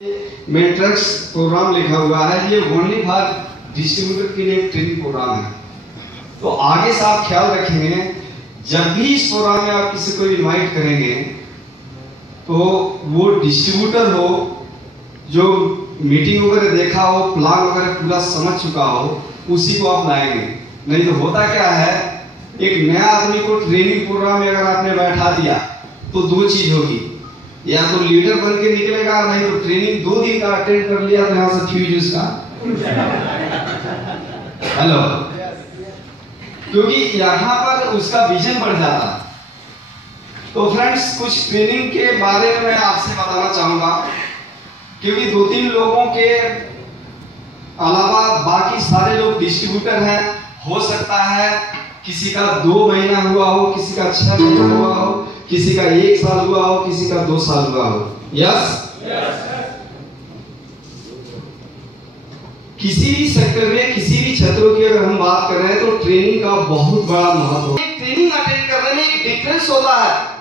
Matrix programme लिखा हुआ है, ये ओनली फॉर डिस्ट्रीब्यूटर के लिए ट्रेनिंग प्रोग्राम है। तो आगे से आप ख्याल रखेंगे, जब भी इस प्रोग्राम में आप किसी को इनवाइट करेंगे तो वो डिस्ट्रीब्यूटर हो, जो मीटिंग वगैरह देखा हो, प्लान वगैरह पूरा समझ चुका हो, उसी को आप लाएंगे। नहीं तो होता क्या है, एक नया आदमी को ट्रेनिंग प्रोग्राम में अगर आपने बैठा दिया तो दो चीज होगी, या तो लीडर बन के निकलेगा, नहीं तो ट्रेनिंग 2 दिन का अटेंड कर लिया तो यहां से फ्यूज उसका हेलो, क्योंकि यहां पर उसका विजन बढ़ जाता है। तो फ्रेंड्स, कुछ ट्रेनिंग के बारे में मैं आपसे बताना चाहूंगा, क्योंकि 2-3 लोगों के अलावा बाकी सारे लोग डिस्ट्रीब्यूटर हैं। हो सकता है किसी का 2 महीना हुआ हो, किसी का 6 महीना हुआ हो, किसी का 1 साल हुआ हो, किसी का 2 साल हुआ हो। यस, किसी भी सेक्टर में, किसी भी क्षेत्रों की अगर हम बात कर रहे हैं तो ट्रेनिंग का बहुत बड़ा महत्व है। ट्रेनिंग अटेंड करने में एक डिफरेंस होता है।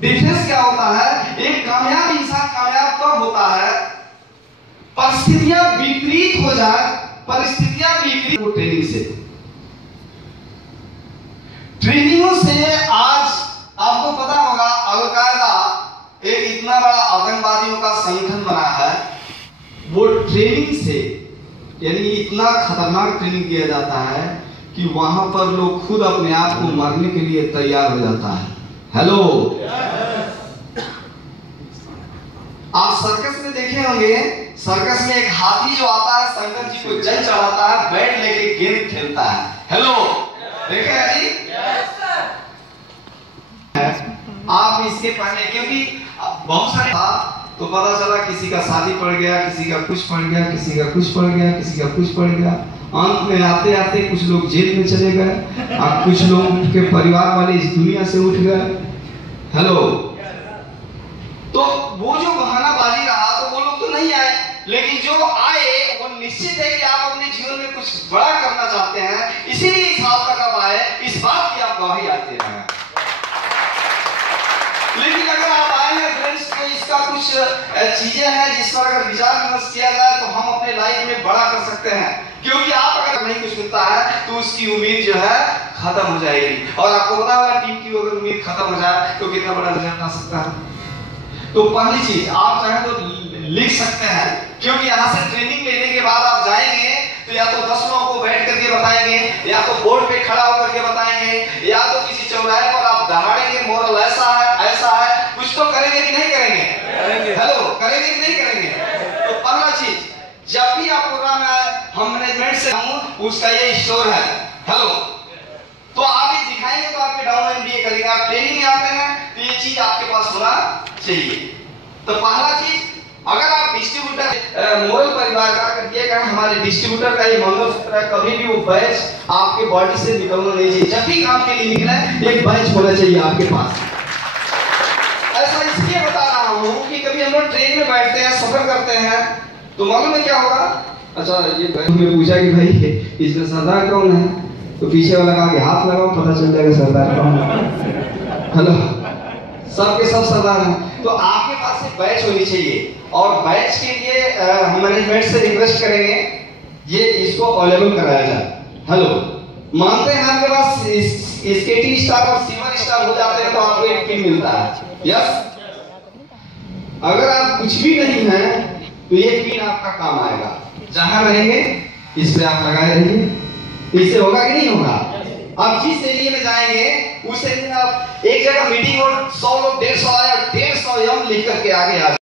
डिफरेंस क्या होता है? एक कामयाब इंसान कामयाब कब होता है? परिस्थितियां विपरीत हो जाए, परिस्थितियां विपरीत हो। ट्रेनिंग से, ट्रेनिंगों से आज आपको पता होगा, अल-कायदा एक इतना बड़ा आतंकवादियों का संगठन बना है। वो ट्रेनिंग से, यानी इतना खतरनाक ट्रेनिंग किया जाता है कि वहां पर लोग खुद अपने आप को मारने के लिए तैयार हो जाता है। हेलो, आप सर्कस में देखे होंगे, सर्कस में एक हाथी जो आता है, शंकर जी को जल चढ़ाता है, बैट लेके गेंद खेलता है। हेलो, देखे हैं जी? आप इसके पहले, क्योंकि बहुत सारे तो पता चला किसी का शादी पड़ गया, किसी का कुछ पड़ गया, किसी का कुछ पड़ गया, किसी का कुछ पड़ गया। अंत में आते आते कुछ लोग जेल में चले गए और कुछ लोग के परिवार वाले इस दुनिया से उठ गए। हेलो, तो वो जो बहानाबाजी रहा, तो वो लोग तो नहीं आए, लेकिन जो आए वो निश्चित है कि आप अपने जीवन में कुछ बड़ा करना चाहते हैं, इसीलिए इस हाल तक आप आए, इस बात की आप गवाही आते हैं। लेकिन अगर आप आए हैं फ्रेंड्स, तो इसका कुछ चीजें हैं जिस पर अगर विचार विमर्श किया जाए तो हम अपने लाइफ में बड़ा कर सकते हैं। क्योंकि आप अगर नहीं कुछ मिलता है तो उसकी उम्मीद जो है खत्म हो जाएगी। और आपको पता होगा, टीम की अगर उम्मीद खत्म हो जाए तो कितना बड़ा रिजल्ट आ सकता है। तो पहली चीज, आप चाहे तो लिख सकते हैं, क्योंकि यहाँ से ट्रेनिंग लेने के बाद आप जाएंगे तो या तो 10 लोगों को बैठ करके बताएंगे, या तो बोर्ड पे खड़ा होकर के बताएंगे, या तो किसी चौराहे पर आप दहाड़ेंगे, मोरल ऐसा है, ऐसा है। कुछ तो करेंगे कि नहीं करेंगे? हेलो, करेंगे कि नहीं करेंगे? तो पहला चीज, जब भी आप प्रोग्राम में आए, हम मैनेजमेंट से हूं, उसका ये स्टोर है। हेलो, तो आप ये दिखाएंगे तो आपके डाउन MBA करेंगे। आप ट्रेनिंग में आते हैं तो ये चीज आपके पास होना चाहिए। तो पहला चीज, अगर आप डिस्ट्रीब्यूटर मोरल परिवार का ये कहें, हमारे डिस्ट्रीब्यूटर का ये मंगलसूत्र है, कभी भी वो बैच आपके बॉडी से निकलना नहीं चाहिए। जब भी काम के लिए निकले, एक बैच होना चाहिए आपके पास। ऐसा इसलिए बता रहा हूं कि कभी हम लोग ट्रेन में बैठते हैं, सफर करते हैं, तो मालूम है क्या होगा? अच्छा, ये भाई ने पूछा कि भाई इसमें सरदार कौन है, तो पीछे वाला कहा कि हाथ लगाओ, पता चल जाएगा सरदार कौन है। हेलो, सबके सब सरदार हैं। तो आपके पास एक बैच होनी चाहिए, और बैच के लिए हम मैनेजमेंट से रिक्वेस्ट करेंगे ये इसको अवेलेबल कराया जाए। हेलो, मानते हैं आपके पास स्केटिंग स्टार और सिल्वर स्टार हो जाते हैं तो आपको एक पिन मिलता है। यस, अगर आप कुछ भी नहीं है तो ये पिन आपका काम आएगा। जहां रहेंगे इस पे आप लगाए रहिए। इससे होगा कि नहीं होगा? आप जिस एरिया में जाएंगे उस एरिया में आप एक जगह मीटिंग और 100 लोग 150 आए, 150 हम लिख करके आगे आ